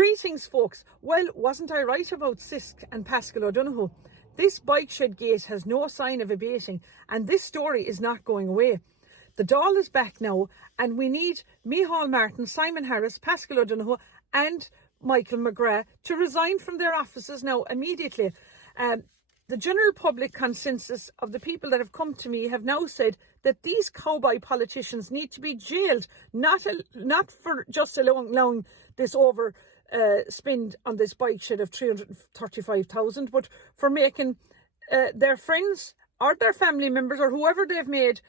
Greetings, folks. Well, wasn't I right about Sisk and Pascal O'Donoghue? This bike shed gate has no sign of abating, and this story is not going away. The doll is back now, and we need Micheál Martin, Simon Harris, Pascal O'Donoghue and Michael McGrath to resign from their offices now immediately. The general public consensus of the people that have come to me have now said that these cowboy politicians need to be jailed, not for just allowing this spend on this bike shed of 335,000, but for making their friends or their family members or whoever they've made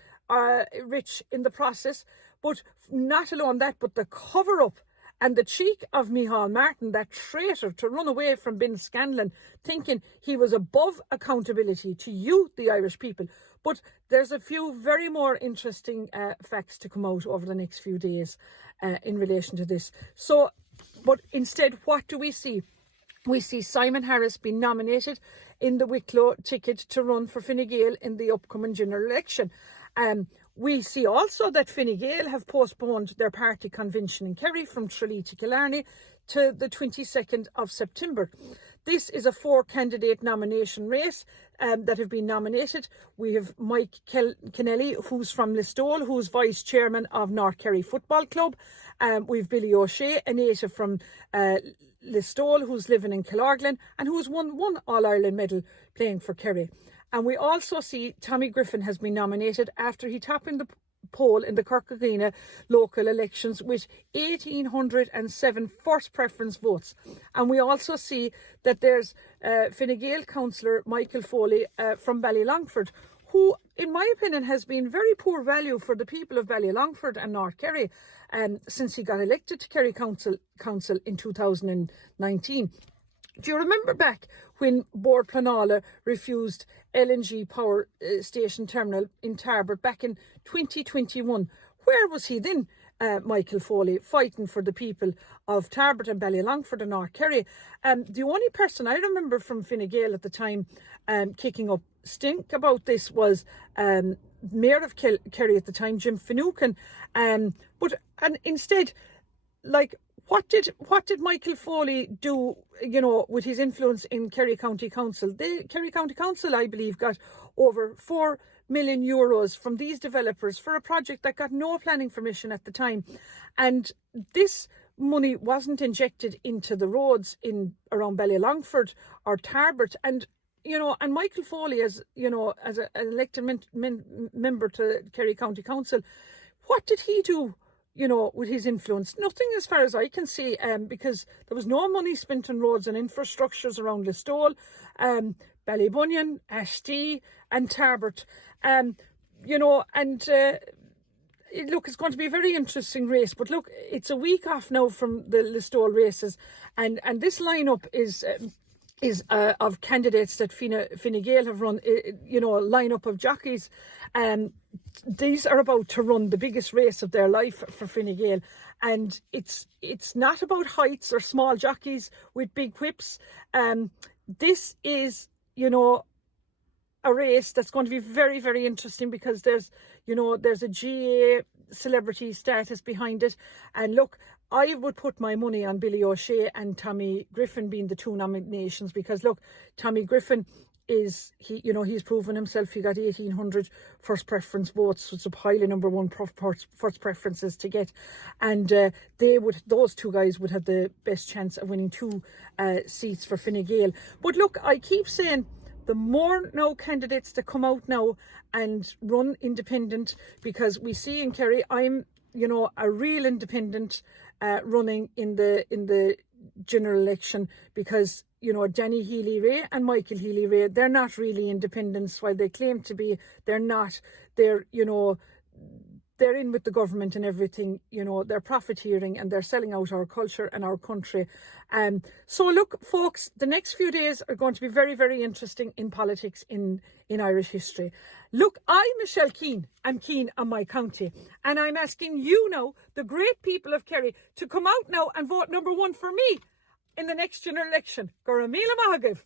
rich in the process. But not alone that, but the cover up and the cheek of Micheál Martin, that traitor, to run away from Ben Scanlon, thinking he was above accountability to you, the Irish people. But there's a few very more interesting facts to come out over the next few days in relation to this. But instead, what do we see? We see Simon Harris being nominated in the Wicklow ticket to run for Fine Gael in the upcoming general election. We see also that Fine Gael have postponed their party convention in Kerry from Tralee to Killarney to the 22nd of September. This is a 4-candidate nomination race that have been nominated. We have Mike Kennelly, who's from Listowel, who's vice chairman of North Kerry Football Club. We've Billy O'Shea, a native from Listowel, who's living in Killorglin and who's won one All-Ireland medal playing for Kerry. And we also see Tommy Griffin has been nominated after he topped in the poll in the Corkagina local elections with 1,807 first preference votes. And we also see that there's Fine Gael councillor Michael Foley from Ballylongford, who, in my opinion, has been very poor value for the people of Ballylongford and North Kerry since he got elected to Kerry Council in 2019. Do you remember back when Bord Pleanála refused LNG power station terminal in Tarbert back in 2021? Where was he then, Michael Foley, fighting for the people of Tarbert and Ballylongford and North Kerry? The only person I remember from Fine Gael at the time kicking up stink about this was Mayor of Kerry at the time, Jim Finucane. And instead, like, what did Michael Foley do, with his influence in Kerry County Council? The Kerry County Council, I believe, got over €4 million from these developers for a project that got no planning permission at the time. And this money wasn't injected into the roads around Ballylongford or Tarbert. And Michael Foley, as an elected member to Kerry County Council, what did he do, with his influence? Nothing, as far as I can see, because there was no money spent on roads and infrastructures around Listowel, Ballybunion, Ashtee and Tarbert. Look, it's going to be a very interesting race, but look, it's a week off now from the Listowel races, and this lineup is of candidates that Fine Gael have run, lineup of jockeys. These are about to run the biggest race of their life for Fine Gael. And it's not about heights or small jockeys with big whips. This is, a race that's going to be very, very interesting because there's a GA celebrity status behind it. And look, I would put my money on Billy O'Shea and Tommy Griffin being the two nominations, because look, Tommy Griffin he's proven himself. He got 1,800 first preference votes, so it's a pile of number one first preferences to get, and those two guys would have the best chance of winning 2 seats for Fine Gael. But look, I keep saying, the more now candidates that come out now and run independent, because we see in Kerry, I'm a real independent running in the general election, because Danny Healy-Rae and Michael Healy-Rae, they're not really independents while they claim to be. They're not. They're they're in with the government and everything. They're profiteering and they're selling out our culture and our country. So look, folks, the next few days are going to be very, very interesting in politics in Irish history. Look, I'm Michelle Keane. I'm keen on my county, and I'm asking you now, the great people of Kerry, to come out now and vote number 1 for me in the next general election. Go Ramila Mahagav.